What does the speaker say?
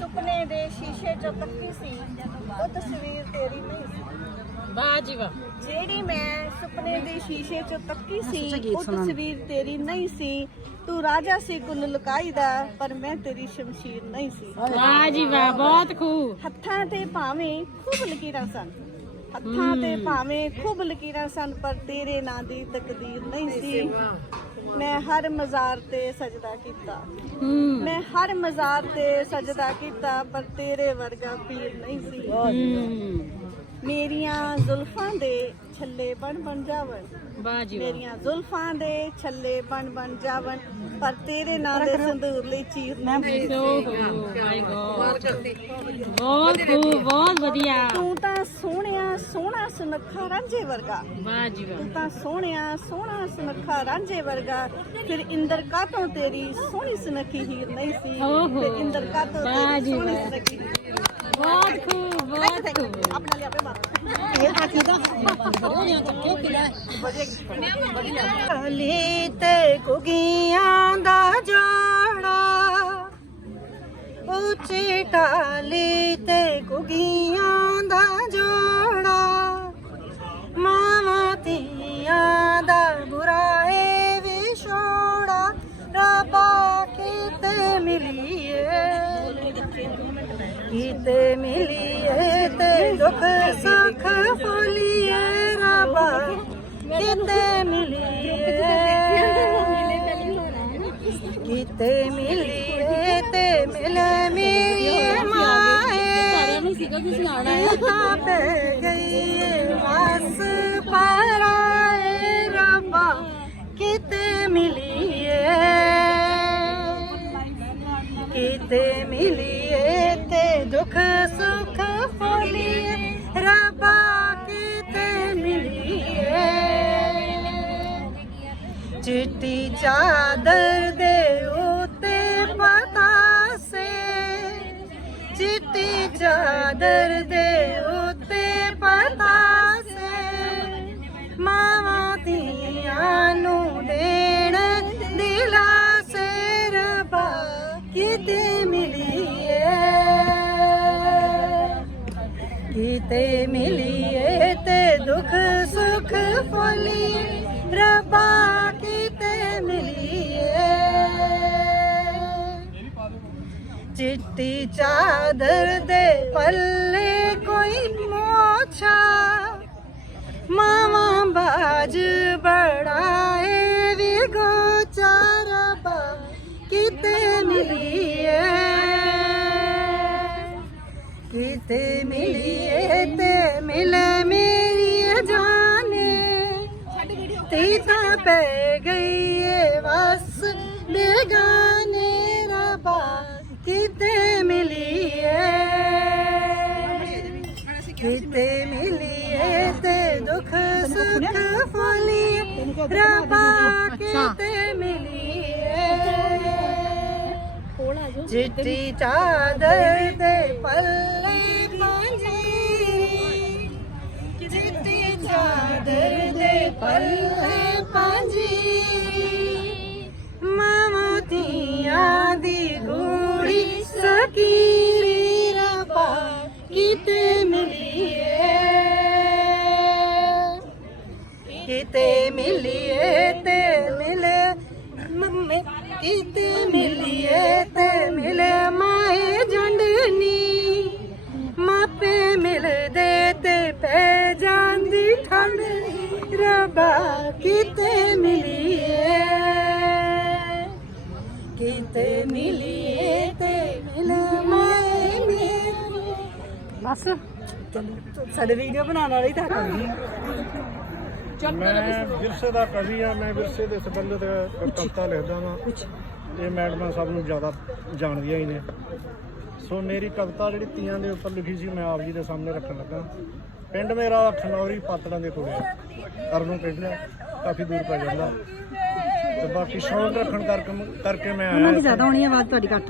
ਸੁਪਨੇ ਦੇ ਸ਼ੀਸ਼ੇ 'ਚ ਤੱਕੀ ਸੀ ਉਹ ਤਸਵੀਰ ਤੇਰੀ ਨਹੀਂ ਸੀ। ਵਾਹ ਜੀ ਵਾਹ ਜਿਹੜੀ ਮੈਂ ਸੁਪਨੇ ਦੇ ਸ਼ੀਸ਼ੇ 'ਚ ਤੱਕੀ ਸੀ ਉਹ ਤਸਵੀਰ ਤੇਰੀ ਨਹੀਂ ਸੀ। ਤੂੰ ਰਾਜਾ ਸੀ ਕੁੱਲ ਲੁਕਾਈ ਦਾ ਪਰ ਮੈਂ ਤੇਰੀ ਸ਼ਮਸ਼ੀਰ ਨਹੀਂ ਸੀ। ਵਾਹ ਜੀ ਵਾਹ ਬਹੁਤ ਖੂਬ ਹੱਥਾਂ ਤੇ ਭਾਵੇਂ ਖੂਬ ਲਕੀਰਾਂ ਸਨ। ਹੱਥਾਂ ਤੇ ਭਾਵੇਂ ਖੂਬ ਲਕੀਰਾਂ ਸਨ ਪਰ ਤੇਰੇ ਨਾਂ ਦੀ ਤਕਦੀਰ ਨਹੀਂ ਸੀ। ਮੈਂ ਹਰ ਮਜ਼ਾਰ ਤੇ ਸਜਦਾ ਕੀਤਾ। ਮੈਂ ਹਰ ਮਜ਼ਾਰ ਤੇ ਸਜਦਾ ਕੀਤਾ ਪਰ ਤੇਰੇ ਵਰਗਾ ਪੀਰ ਨਹੀਂ ਸੀ। ਮੇਰੀਆਂ ਜ਼ੁਲਫਾਂ ਦੇ ਛੱਲੇ ਬਣ ਬਣ ਜਾਵਣ। ਵਾਹ ਜੀ ਮੇਰੀਆਂ ਜ਼ੁਲਫਾਂ ਦੇ ਛੱਲੇ ਬਣ ਬਣ ਜਾਵਣ ਪਰ ਤੇਰੇ ਨਾਂ ਦੇ ਸੰਦੂਰ ਲਈ ਚੀਰ ਮਾਈ ਗॉड ਬਹੁਤ ਖੂਬ ਬਹੁਤ ਵਧੀਆ। ਤੂੰ ਤਾਂ ਸੋਹਣਾ ਸੁਨੱਖਾ ਰਾਂਝੇ ਵਰਗਾ। ਵਾਹ ਜੀ ਵਾਹ। ਤੂੰ ਤਾਂ ਸੋਹਣਿਆ ਸੋਹਣਾ ਸੁਨੱਖਾ ਰਾਂਝੇ ਵਰਗਾ। ਫਿਰ ਇੰਦਰ ਕਾਤੋਂ ਤੇਰੀ ਸੋਹਣੀ ਸੁਨੱਖੀ ਹੀਰ ਨਹੀਂ ਸੀ? ਓਹੋ। ਫਿਰ ਇੰਦਰ ਕਾਤੋਂ ਵਾਹ ਤੇਰੀ ਜੀ ਸੋਹਣੀ ਵਾਹ। ਸੁਨੱਖੀ ਹੀਰ ਬਹੁਤ ਖੂਬ ਬਹੁਤ ਖੂਬ। ਆਪਣੇ ਲਈ ਆਪੇ ਮਾਰ। ਇਹ ਆਖੀ ਦਾ ਕਾਲੀ ਤੇ ਕੁਗੀਆਂ ਦਾ ਜੋੜਾ ਉੱਚੀ ਟਾਲੀ ਤੇ ਕੁਗੀਆਂ ਕਿਤੇ ਮਿਲੀਏ ਤੇ ਦੁੱਖ ਸੁੱਖ ਫੋਲੀਏ ਰੱਬਾ ਕਿਤੇ ਮਿਲੀਏ ਕਿਤੇ ਮਿਲੀਏ ਤੇ ਮਿਲੇ ਮੇਰੀ ਮਾਏ ਤਾਂ ਦੁੱਖ ਸੁੱਖ ਫੋਲੀਏ ਰੱਬਾ ਕਿਤੇ ਮਿਲੀਏ। ਚਿੱਟੀ ਚਾਦਰ ਦੇ ਉੱਤੇ ਪਤਾਸੇ ਚਿੱਟੀ ਚਾਦਰ ਦੇ ਕਿਤੇ ਮਿਲੀਏ ਤੇ ਦੁੱਖ ਸੁੱਖ ਫੋਲੀਏ ਰੱਬਾ ਕਿਤੇ ਮਿਲੀਏ ਚਿੱਟੀ ਚਾਦਰ ਦੇ ਪੱਲੇ ਕੋਈ ਮੋਛਾ ਮਾਵਾਂ ਬਾਜ ਬੜਾਏ ਵੀ ਗੋਚਾਰਾ ਬਾ ਕਿਤੇ ਮਿਲੀਏ ਕਿਤੇ ਮਿਲੀਏ ਤੀ ਤਾਂ ਪੈ ਗਈ ਏ ਵਸ ਬੇਗਾਨੇ ਰਬਾ ਕਿਤੇ ਮਿਲੀਏ ਕਿਤੇ ਮਿਲੀਏ ਤੇ ਦੁੱਖ ਸੁੱਖ ਫੋਲੀਏ ਰਬਾ ਕਿਤੇ ਮਿਲੀਏ ਚਿੱਟੀ ਚਾਦਰ ਦੇ ਪੱਲੇ ਪਾਂਜੀ ਪੱਲੇ ਪਾਂਜੀ ਮਾਵਾਂ ਦੀ ਗੂੜੀ ਸਕੀਰੀ ਰਬਾ ਕਿਤੇ ਮਿਲੀਏ। ਕਿਤੇ ਮਿਲੀਏ ਤੇ ਮਿਲੇ, ਮੰਮੀ, ਕਿਤੇ ਮਿਲੀਏ ਤੇ ਰੱਬਾ ਕਿਤੇ ਮਿਲੀਏ? ਕਿਤੇ ਮਿਲੀਏ ਤੇ ਮਿਲੇ ਮੇਰੇ ਬਸ ਸਾਡੇ ਵੀਡੀਓ ਬਣਾਉਣ ਵਾਲੀ ਤਾਂ ਕਰੀ ਮੈਂ ਵਿਰਸੇ ਦਾ ਕਵੀ ਆ ਮੈਂ ਵਿਰਸੇ ਦੇ ਸੰਬੰਧਿਤ ਕਵਿਤਾ ਲਿਖਦਾ ਵਾਂ। ਇਹ ਮੈਡਮਾਂ ਸਭ ਨੂੰ ਜ਼ਿਆਦਾ ਜਾਣਦੀਆਂ ਹੀ ਨੇ। ਸੋ ਮੇਰੀ ਕਵਿਤਾ ਜਿਹੜੀ ਤੀਆਂ ਦੇ ਉੱਪਰ ਲਿਖੀ ਸੀ ਮੈਂ ਆਪ ਜੀ ਦੇ ਸਾਹਮਣੇ ਰੱਖਣ ਲੱਗਾ। ਪਿੰਡ ਮੇਰਾ ਖਨੌਰੀ ਪਾਤੜਾਂ ਦੇ ਕੋਲੇ ਆ। ਅਰਨੋਂ ਪਿੰਡ ਹੈ ਕਾਫੀ ਦੂਰ ਪੈ ਜਾਂਦਾ। ਤੇ ਬਾਕੀ ਸ਼ੌਂਕ ਰੱਖਣ ਕਰਕੇ ਕਰਕੇ ਮੈਂ ਆਇਆ ਜ਼ਿਆਦਾ ਹੋਣੀ ਆਵਾਜ਼ ਤੁਹਾਡੀ ਘੱਟ